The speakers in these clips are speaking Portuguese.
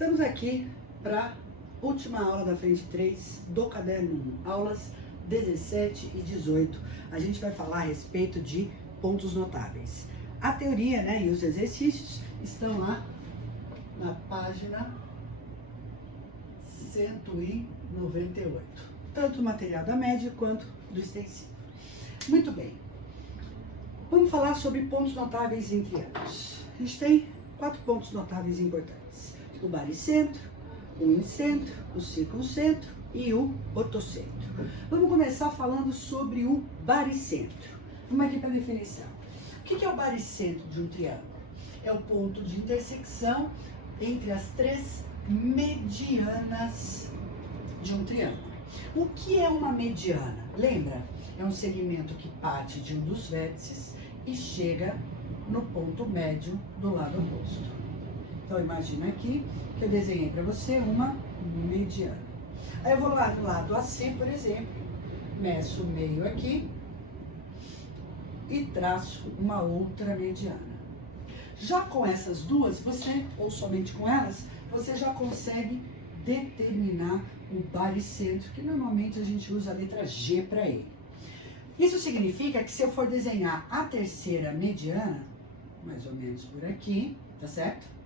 Estamos aqui para a última aula da frente 3 do caderno 1, aulas 17 e 18. A gente vai falar a respeito de pontos notáveis. A teoria, e os exercícios estão lá na página 198. Tanto o material da média quanto do extensivo. Muito bem. Vamos falar sobre pontos notáveis em triângulos. A gente tem 4 pontos notáveis importantes. O baricentro, o incentro, o circuncentro e o ortocentro. Vamos começar falando sobre o baricentro. Vamos aqui para a definição. O que é o baricentro de um triângulo? É o ponto de intersecção entre as 3 medianas de um triângulo. O que é uma mediana? Lembra? É um segmento que parte de um dos vértices e chega no ponto médio do lado oposto. Então, imagina aqui que eu desenhei para você uma mediana. Aí eu vou lá do lado AC, por exemplo, meço o meio aqui e traço uma outra mediana. Já com essas duas, ou somente com elas, você já consegue determinar o baricentro, que normalmente a gente usa a letra G para ele. Isso significa que se eu for desenhar a terceira mediana, mais ou menos por aqui, tá certo?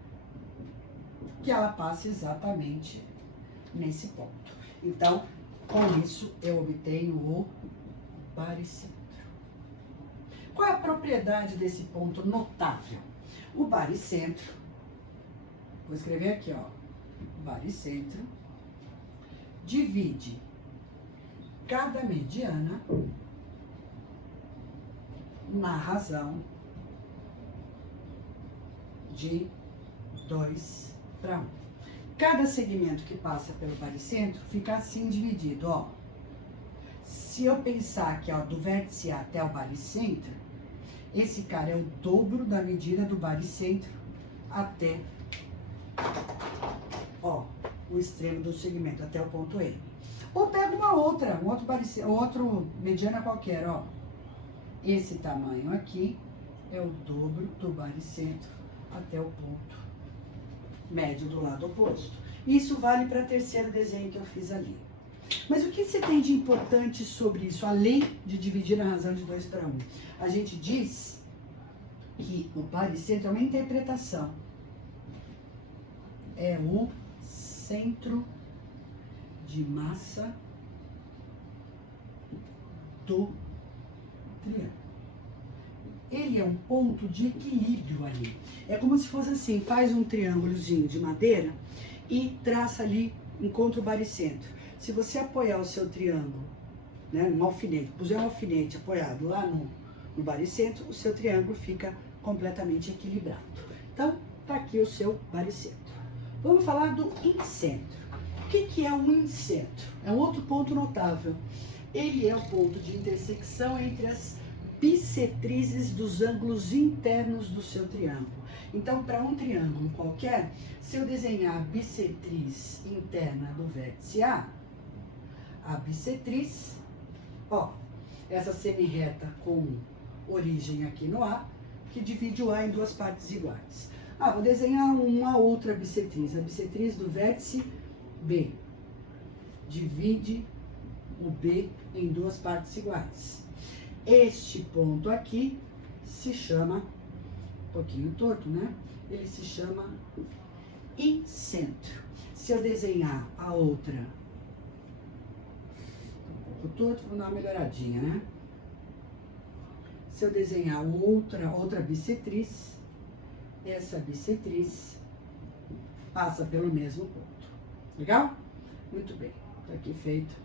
Que ela passe exatamente nesse ponto. Então, com isso, eu obtenho o baricentro. Qual é a propriedade desse ponto notável? O baricentro, vou escrever aqui, ó, baricentro, divide cada mediana na razão de 2 para 1. Cada segmento que passa pelo baricentro fica assim dividido, ó. Se eu pensar que, ó, do vértice A até o baricentro, esse cara é o dobro da medida do baricentro até, ó, o extremo do segmento, até o ponto N. Ou pega um outro baricentro, outro mediana qualquer, ó. Esse tamanho aqui é o dobro do baricentro até o ponto médio do lado oposto. Isso vale para o terceiro desenho que eu fiz ali. Mas o que você tem de importante sobre isso, além de dividir na razão de 2 para 1? A gente diz que o baricentro é uma interpretação. É o centro de massa do triângulo. Ele é um ponto de equilíbrio ali. É como se fosse assim, faz um triângulozinho de madeira e traça ali, encontra o baricentro. Se você apoiar o seu triângulo, num alfinete, puser um alfinete apoiado lá no baricentro, o seu triângulo fica completamente equilibrado. Então, tá aqui o seu baricentro. Vamos falar do incentro. O que é um incentro? É um outro ponto notável. Ele é o ponto de intersecção entre as bissetrizes dos ângulos internos do seu triângulo. Então, para um triângulo qualquer, se eu desenhar a bissetriz interna do vértice A, a bissetriz, ó, essa semirreta com origem aqui no A, que divide o A em 2 partes iguais. Vou desenhar uma outra bissetriz, a bissetriz do vértice B. Divide o B em 2 partes iguais. Este ponto aqui se chama, um pouquinho torto, ele se chama incentro. Se eu desenhar a outra, um pouco torto, vou dar uma melhoradinha, Se eu desenhar outra bissetriz, essa bissetriz passa pelo mesmo ponto. Legal? Muito bem. Tá aqui feito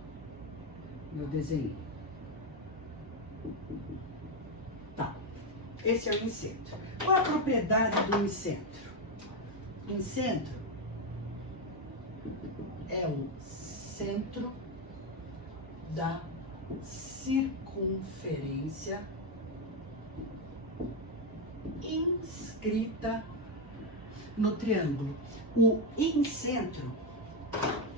meu desenho. Tá. Esse é o incentro. Qual a propriedade do incentro? Incentro é o centro da circunferência inscrita no triângulo. O incentro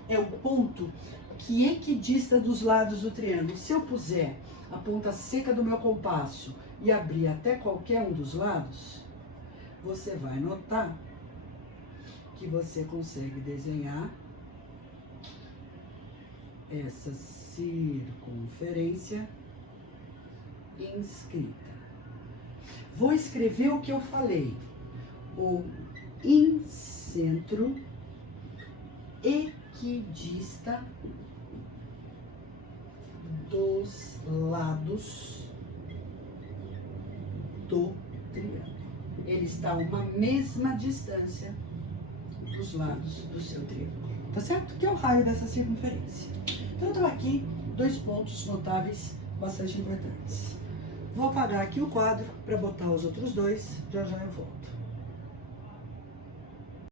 é o ponto que equidista dos lados do triângulo. Se eu puser a ponta seca do meu compasso e abrir até qualquer um dos lados, você vai notar que você consegue desenhar essa circunferência inscrita. Vou escrever o que eu falei. O incentro equidista dos lados do triângulo. Ele está a uma mesma distância dos lados do seu triângulo. Tá certo? Que é o raio dessa circunferência. Então, eu tenho aqui 2 pontos notáveis bastante importantes. Vou apagar aqui o quadro para botar os outros 2. Já já eu volto.